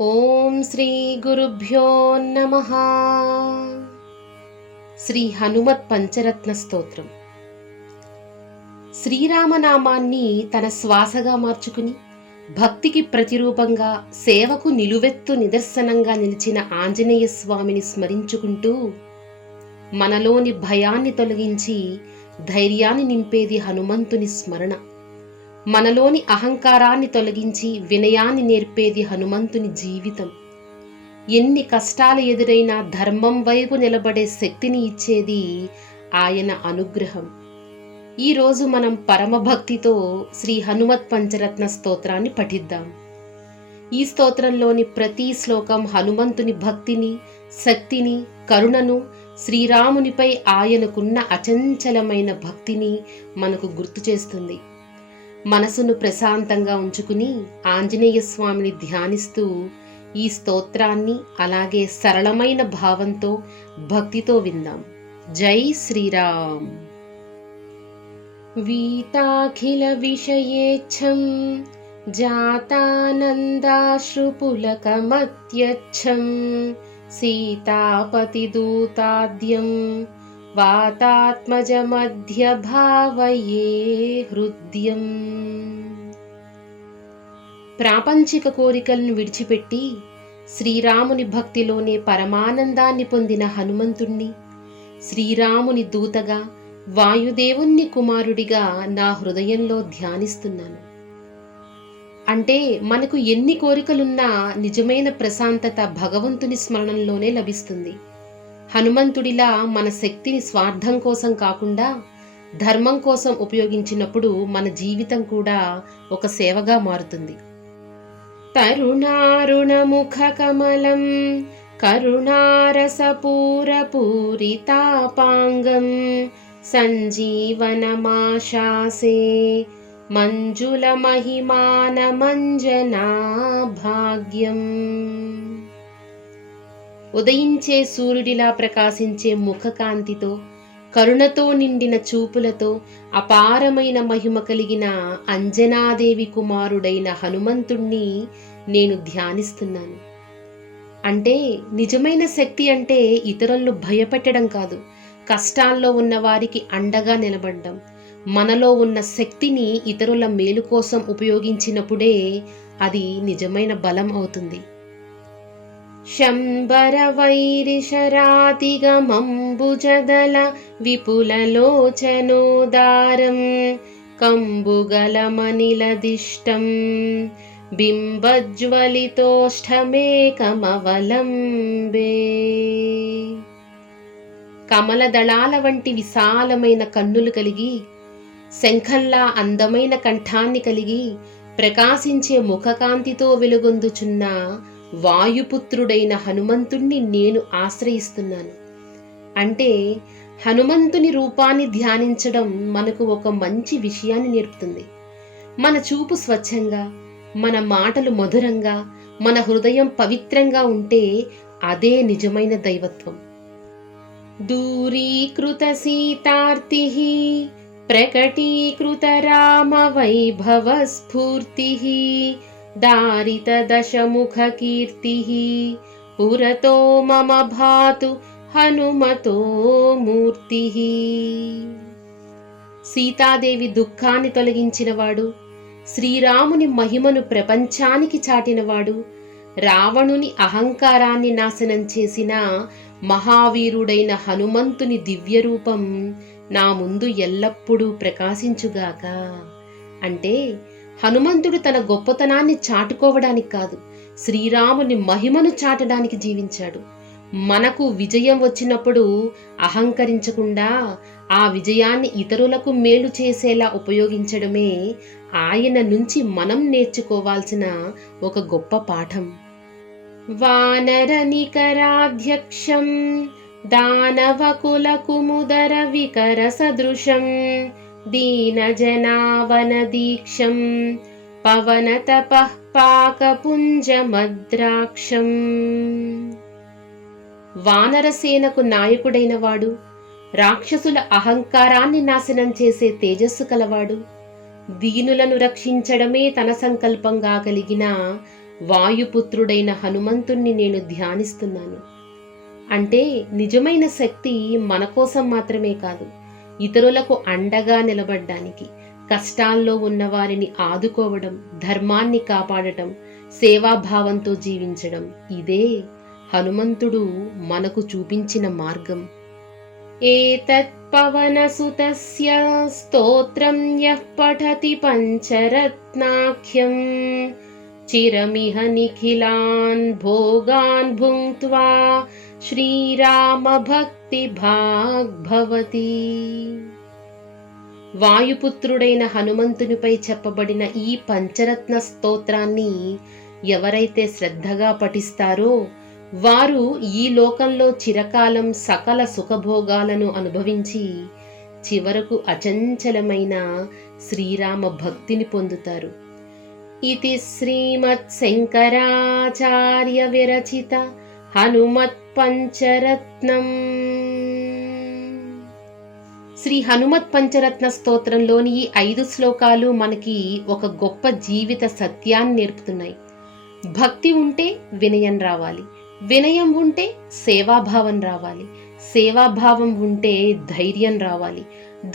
ఓం శ్రీ గురుభ్యో నమః. శ్రీ హనుమత్ పంచరత్న స్తోత్రం. శ్రీరామనామాన్ని తన శ్వాసగా మార్చుకుని భక్తికి ప్రతిరూపంగా, సేవకు నిలువెత్తు నిదర్శనంగా నిలిచిన ఆంజనేయ స్వామిని స్మరించుకుంటూ మనలోని భయాన్ని తొలగించి ధైర్యాన్ని నింపేది హనుమంతుని స్మరణ. మనలోని అహంకారాన్ని తొలగించి వినయాన్ని నేర్పేది హనుమంతుని జీవితం. ఎన్ని కష్టాలు ఎదురైనా ధర్మం వైపు నిలబడే శక్తిని ఇచ్చేది ఆయన అనుగ్రహం. ఈరోజు మనం పరమభక్తితో శ్రీ హనుమత్ పంచరత్న స్తోత్రాన్ని పఠిద్దాం. ఈ స్తోత్రంలోని ప్రతి శ్లోకం హనుమంతుని భక్తిని, శక్తిని, కరుణను, శ్రీరామునిపై ఆయనకున్న అచంచలమైన భక్తిని మనకు గుర్తు చేస్తుంది. మనసును ప్రశాంతంగా ఉంచుకుని ఆంజనేయ స్వామిని ధ్యానిస్తూ ఈ స్తోత్రాన్ని అలాగే సరళమైన భావంతో, భక్తితో విందాం. జై శ్రీరామ్. వీతాఖిల విషయేచ్ఛం జాతానందాశ్రుపులకమత్యచ్ఛం సీతాపతిదూతాద్యం వాతాత్మజమధ్య భావయే హృద్యం. ప్రాపంచిక కోరికలను విడిచిపెట్టి శ్రీరాముని భక్తిలోనే పరమానందాన్ని పొందిన హనుమంతుణ్ణి శ్రీరాముని దూతగా, వాయుదేవుణ్ణి కుమారుడిగా నా హృదయంలో ధ్యానిస్తున్నాను. అంటే మనకు ఎన్ని కోరికలున్నా నిజమైన ప్రశాంతత భగవంతుని స్మరణంలోనే లభిస్తుంది. హనుమంతుడిలా మన శక్తిని స్వార్థం కోసం కాకుండా ధర్మం కోసం ఉపయోగించినప్పుడు మన జీవితం కూడా ఒక సేవగా మారుతుంది. తరుణారుణముఖ కమలం కరుణారసపూరపూరితాపాంగం సంజీవనమాశాసే మంజుల మహిమానమంజనా భాగ్యం. ఉదయించే సూర్యుడిలా ప్రకాశించే ముఖకాంతితో, కరుణతో నిండిన చూపులతో, అపారమైన మహిమ కలిగిన అంజనాదేవి కుమారుడైన హనుమంతుణ్ణి నేను ధ్యానిస్తున్నాను. అంటే నిజమైన శక్తి అంటే ఇతరులను భయపెట్టడం కాదు, కష్టాల్లో ఉన్న వారికి అండగా నిలబడడం. మనలో ఉన్న శక్తిని ఇతరుల మేలు కోసం ఉపయోగించినప్పుడే అది నిజమైన బలం అవుతుంది. శంబర వైరిశరాతిగమంబుజదల విపులలోచనోదారం కంబుగలమనిలదిష్టం బింబజ్వలితోష్ఠమేకమవలంబే. కమలదళాల వంటి విశాలమైన కన్నులు కలిగి, శంఖంలా అందమైన కంఠాన్ని కలిగి, ప్రకాశించే ముఖకాంతితో వెలుగొందుచున్న వాయుపుత్రుడైన హనుమంతుణ్ణి నేను ఆశ్రయిస్తున్నాను. అంటే హనుమంతుని రూపాన్ని ధ్యానించడం మనకు ఒక మంచి విషయాన్ని నేర్పుతుంది. మన చూపు స్వచ్ఛంగా, మన మాటలు మధురంగా, మన హృదయం పవిత్రంగా ఉంటే అదే నిజమైన దైవత్వం. దూరీకృత సీతార్తిః ప్రకటీకృత రామ వైభవ స్ఫూర్తిః దారిత దశముఖ కీర్తిః పురతో మమ భాతు హనుమతో మూర్తిః. సీతాదేవి దుఃఖాన్ని తొలగించినవాడు, శ్రీరాముని మహిమను ప్రపంచానికి చాటినవాడు, రావణుని అహంకారాన్ని నాశనం చేసిన మహావీరుడైన హనుమంతుని దివ్యరూపం నా ముందు ఎల్లప్పుడూ ప్రకాశించుగాక. అంటే హనుమంతుడు తన గొప్పతనాన్ని చాటుకోవడానికి కాదు, శ్రీరాముని మహిమను చాటడానికి జీవించాడు. మనకు విజయం వచ్చినప్పుడు అహంకరించకుండా ఆ విజయాన్ని ఇతరులకు మేలు చేసేలా ఉపయోగించడమే ఆయన నుంచి మనం నేర్చుకోవాల్సిన ఒక గొప్ప పాఠం. వానర నికరాధ్యక్షం దానవకుల కుముదర వికర సదృశం దీనజనావన దీక్షం పవనతపః పాకపుంజమద్రాక్షం. వానరసేనకు నాయకుడైన వాడు, రాక్షసుల అహంకారాన్ని నాశనం చేసే తేజస్సు కలవాడు, దీనులను రక్షించడమే తన సంకల్పంగా కలిగిన వాయుపుత్రుడైన హనుమంతుణ్ణి నేను ధ్యానిస్తున్నాను. అంటే నిజమైన శక్తి మన కోసం మాత్రమే కాదు, ఇతరులకు అండగా నిలబడ్డానికి, కష్టాల్లో ఉన్న వారిని ఆదుకోవడం, ధర్మాన్ని కాపాడటం, సేవాభావంతో జీవించడం. ఇదే హనుమంతుడు మనకు చూపించిన మార్గం. ఏతత్ పవనసుతస్య స్తోత్రం యః పఠతి పంచరత్నాఖ్యం చిరమిహ నిఖిలాన్ భోగాన్ భుంక్త్వా శ్రీరామ భక్తి భాగ్ భవతి. వాయుపుత్రుడైన హనుమంతునిపై చెప్పబడిన ఈ పంచరత్న స్తోత్రాన్ని ఎవరైతే శ్రద్ధగా పఠిస్తారో వారు ఈ లోకంలో చిరకాలం సకల సుఖభోగాలను అనుభవించి చివరకు అచంచలమైన శ్రీరామ భక్తిని పొందుతారు. ఇది శ్రీమత్ శంకరాచార్య విరచిత హనుమత్ పంచరత్నం. శ్రీ హనుమత్ పంచరత్న స్తోత్రంలోని ఈ 5 శ్లోకాలు మనకి ఒక గొప్ప జీవిత సత్యాన్ని నేర్పుతున్నాయి. భక్తి ఉంటే వినయం రావాలి, వినయం ఉంటే సేవాభావం రావాలి, సేవాభావం ఉంటే ధైర్యం రావాలి,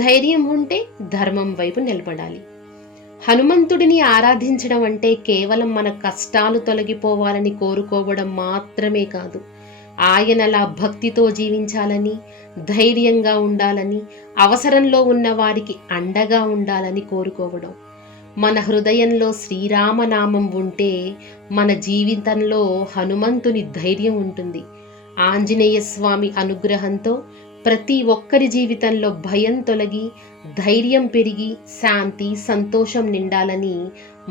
ధైర్యం ఉంటే ధర్మం వైపు నిలబడాలి. హనుమంతుడిని ఆరాధించడం అంటే కేవలం మన కష్టాలు తొలగిపోవాలని కోరుకోవడం మాత్రమే కాదు, ఆయనలా భక్తితో జీవించాలని, ధైర్యంగా ఉండాలని, అవసరంలో ఉన్న వారికి అండగా ఉండాలని కోరుకోవడం. మన హృదయంలో శ్రీరామనామం ఉంటే మన జీవితంలో హనుమంతుని ధైర్యం ఉంటుంది. ఆంజనేయ స్వామి అనుగ్రహంతో ప్రతి ఒక్కరి జీవితంలో భయం తొలగి, ధైర్యం పెరిగి, శాంతి సంతోషం నిండాలని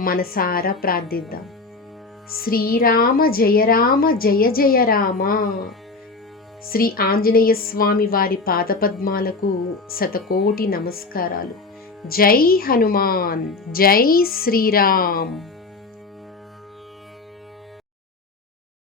మనసారా ప్రార్థిద్దాం. శ్రీరామ జయ రామ జయ జయ రామ. శ్రీ ఆంజనేయ స్వామి వారి పాదపద్మాలకు శతకోటి నమస్కారాలు. జై హనుమాన్, జై శ్రీరామ్.